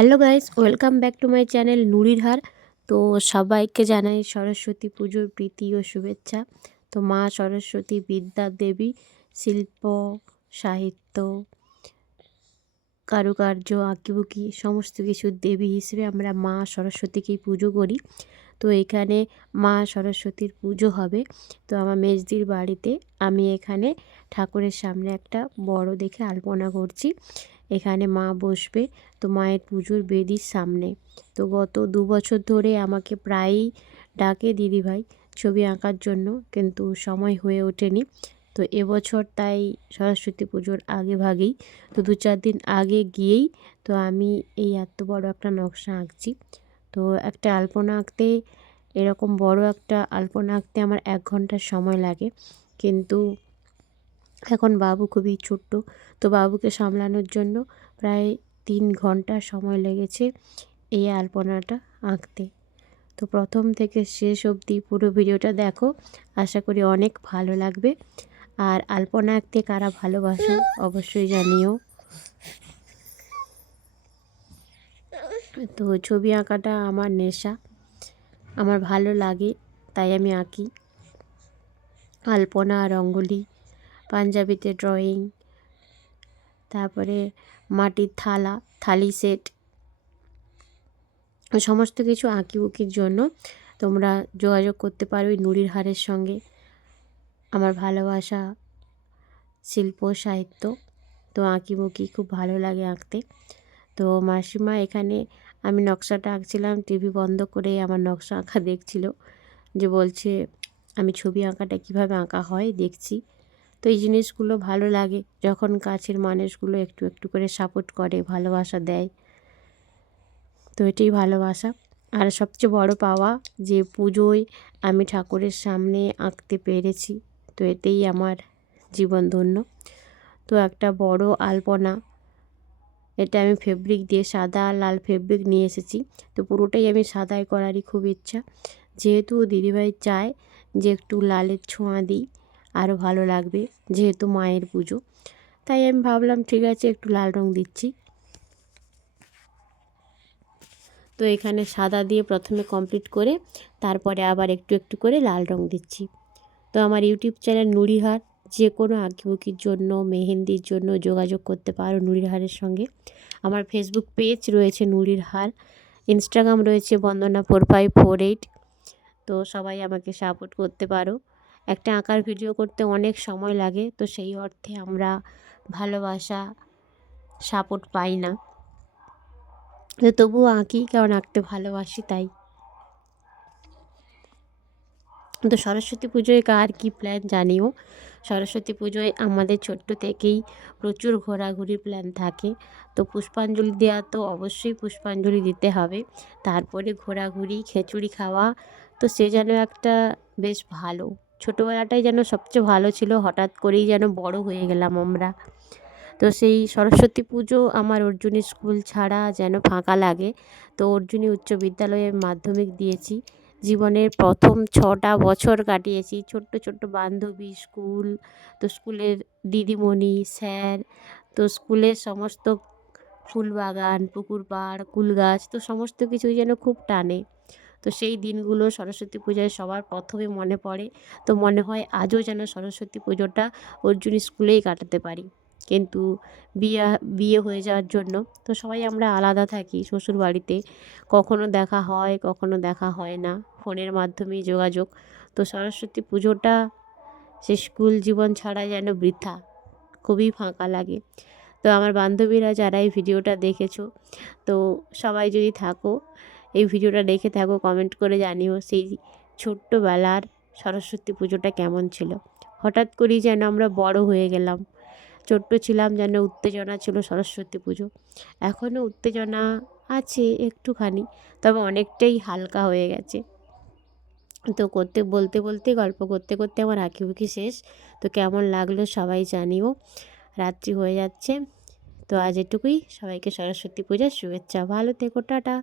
Hello guys, welcome back to my channel নুরির হার। তো সবাইকে জানাই সরস্বতী পুজোর প্রীতি ও শুভেচ্ছা। তো মা সরস্বতী বিদ্যা দেবী, শিল্প, সাহিত্য, কারুকার্য, আঁকিবুকি সমস্ত কিছুর দেবী হিসেবে আমরা মা সরস্বতীকেই পুজো করি। তো এখানে মা সরস্বতীর পুজো হবে। তো আমার মেজদির বাড়িতে আমি এখানে ঠাকুরের সামনে একটা বড় দেখে আলপনা করছি। এখানে মা বসবে, তো মায়ের পুজোর বেদির সামনে। তো গত 2 বছর ধরে আমাকে প্রায়ই ডাকে দিদিভাই ছবি আঁকার জন্য, কিন্তু সময় হয়ে ওঠেনি। তো এবছর তাই সরস্বতী পুজোর আগে ভাগেই, তো 2-4 দিন আগে গিয়েই তো আমি এই এত বড় একটা নকশা আঁকছি। তো একটা আলপনা আঁকতে, এরকম বড় একটা আলপনা আঁকতে আমার 1 ঘন্টা সময় লাগে, কিন্তু এখন বাবু খুবই ছোট্ট, তো বাবুকে সামলানোর জন্য প্রায় 3 ঘন্টা সময় লেগেছে এই আলপনাটা আঁকতে। তো প্রথম থেকে শেষ অবধি পুরো ভিডিওটা দেখো, আশা করি অনেক ভালো লাগবে। আর আলপনা আঁকতে কারা ভালোবাসো অবশ্যই জানিও। তো ছবি আঁকাটা আমার নেশা, আমার ভালো লাগে, তাই আমি আঁকি। আলপনা, রঙ্গোলি, পাঞ্জাবিতে ড্রয়িং, তারপরে মাটির থালি সেট, সমস্ত কিছু আঁকিবুকির জন্য তোমরা যোগাযোগ করতে পারো এই নুরির হারের সঙ্গে। আমার ভালোবাসা শিল্প, সাহিত্য, তো আঁকিবুকি খুব ভালো লাগে আঁকতে। তো মাসিমা এখানে আমি নকশাটা আঁকছিলাম, টিভি বন্ধ করে আমার নকশা আঁকা দেখছিল, যে বলছে আমি ছবি আঁকাটা কিভাবে আঁকা হয় দেখছি। তো এই জিনিসগুলো ভালো লাগে যখন কাছের মানুষগুলো একটু একটু করে সাপোর্ট করে, ভালোবাসা দেয়। তো এটাই ভালোবাসা। আর সবচেয়ে বড় পাওয়া যে পুজোয় আমি ঠাকুরের সামনে আঁকতে পেরেছি, তো এতেই আমার জীবন ধন্য। তো একটা বড় আলপনা, এটা আমি ফেব্রিক দিয়ে, সাদা আর লাল ফেব্রিক নিয়ে এসেছি। তো পুরোটাই আমি সাদাই করারই খুব ইচ্ছা, যেহেতু দিদিভাই চায় যে একটু লালের ছোঁয়া দিই, আরও ভালো লাগবে, যেহেতু মায়ের পুজো। তাই আমি ভাবলাম ঠিক আছে, একটু লাল রং দিচ্ছি। তো এখানে সাদা দিয়ে প্রথমে কমপ্লিট করে তারপরে আবার একটু একটু করে লাল রং দিচ্ছি। তো আমার ইউটিউব চ্যানেল নুরির হার, যে কোনো আঁকিবুকির জন্য, মেহেন্দির জন্য যোগাযোগ করতে পারো নুরির হারের সঙ্গে। আমার ফেসবুক পেজ রয়েছে নুরির হার, ইনস্টাগ্রাম রয়েছে বন্দনা 4548। তো সবাই আমাকে সাপোর্ট করতে পারো। একটা আঁকার ভিডিও করতে অনেক সময় লাগে, তো সেই অর্থে আমরা ভালোবাসা, সাপোর্ট পাই না, তো তবুও আঁকি, কারণ আঁকতে ভালোবাসি তাই। তো সরস্বতী পুজোয় কার কী প্ল্যান জানিও। সরস্বতী পুজোয় আমাদের ছোট্ট থেকেই প্রচুর ঘোরাঘুরির প্ল্যান থাকে। তো পুষ্পাঞ্জলি দেওয়া তো অবশ্যই পুষ্পাঞ্জলি দিতে হবে, তারপরে ঘোরাঘুরি, খিচুড়ি খাওয়া। তো সে যেন একটা বেশ ভালো, ছোটোবেলাটাই যেন সবচেয়ে ভালো ছিল, হঠাৎ করেই যেন বড় হয়ে গেলাম আমরা। তো সেই সরস্বতী পুজো আমার অর্জুনী স্কুল ছাড়া যেন ফাঁকা লাগে। তো অর্জুনী উচ্চ বিদ্যালয়ে মাধ্যমিক দিয়েছি, জীবনের প্রথম 6টা বছর কাটিয়েছি। ছোট্ট ছোট্ট বান্ধবী, স্কুল, তো স্কুলের দিদিমণি, স্যার, তো স্কুলের সমস্ত ফুলবাগান, পুকুর পাড়, কুল গাছ, তো সমস্ত কিছুই যেন খুব টানে। তো সেই দিনগুলো সরস্বতী পূজায় সবার প্রথমে মনে পড়ে। তো মনে হয় আজও যেন সরস্বতী পুজোটা অর্জুন স্কুলেই কাটাতে পারি, কিন্তু বিয়ে হয়ে যাওয়ার জন্য তো সবাই আমরা আলাদা থাকি শ্বশুর বাড়িতে। কখনো দেখা হয়, কখনো দেখা হয় না, ফোনের মাধ্যমেই যোগাযোগ। তো সরস্বতী পুজোটা সে স্কুল জীবন ছাড়া যেন বৃথা, খুবই ফাঁকা লাগে। তো আমার বান্ধবীরা যারা এই ভিডিওটা দেখেছো, তো সবাই যদি থাকো, এই ভিডিওটা দেখে থাকো, কমেন্ট করে জানিও সেই ছোট্টবেলার সরস্বতী পুজোটা কেমন ছিল। হঠাৎ করেই যেন আমরা বড় হয়ে গেলাম, ছোট্ট ছিলাম যেন উত্তেজনা ছিল সরস্বতী পুজো। এখনও উত্তেজনা আছে একটুখানি, তবে অনেকটাই হালকা হয়ে গেছে। তো বলতে বলতে, গল্প করতে করতে আমার আঁকিবুকি শেষ। তো কেমন লাগলো সবাই জানিও। রাত্রি হয়ে যাচ্ছে, তো আজ এটুকুই। সবাইকে সরস্বতী পূজার শুভেচ্ছা। ভালো থেকো, টাটা।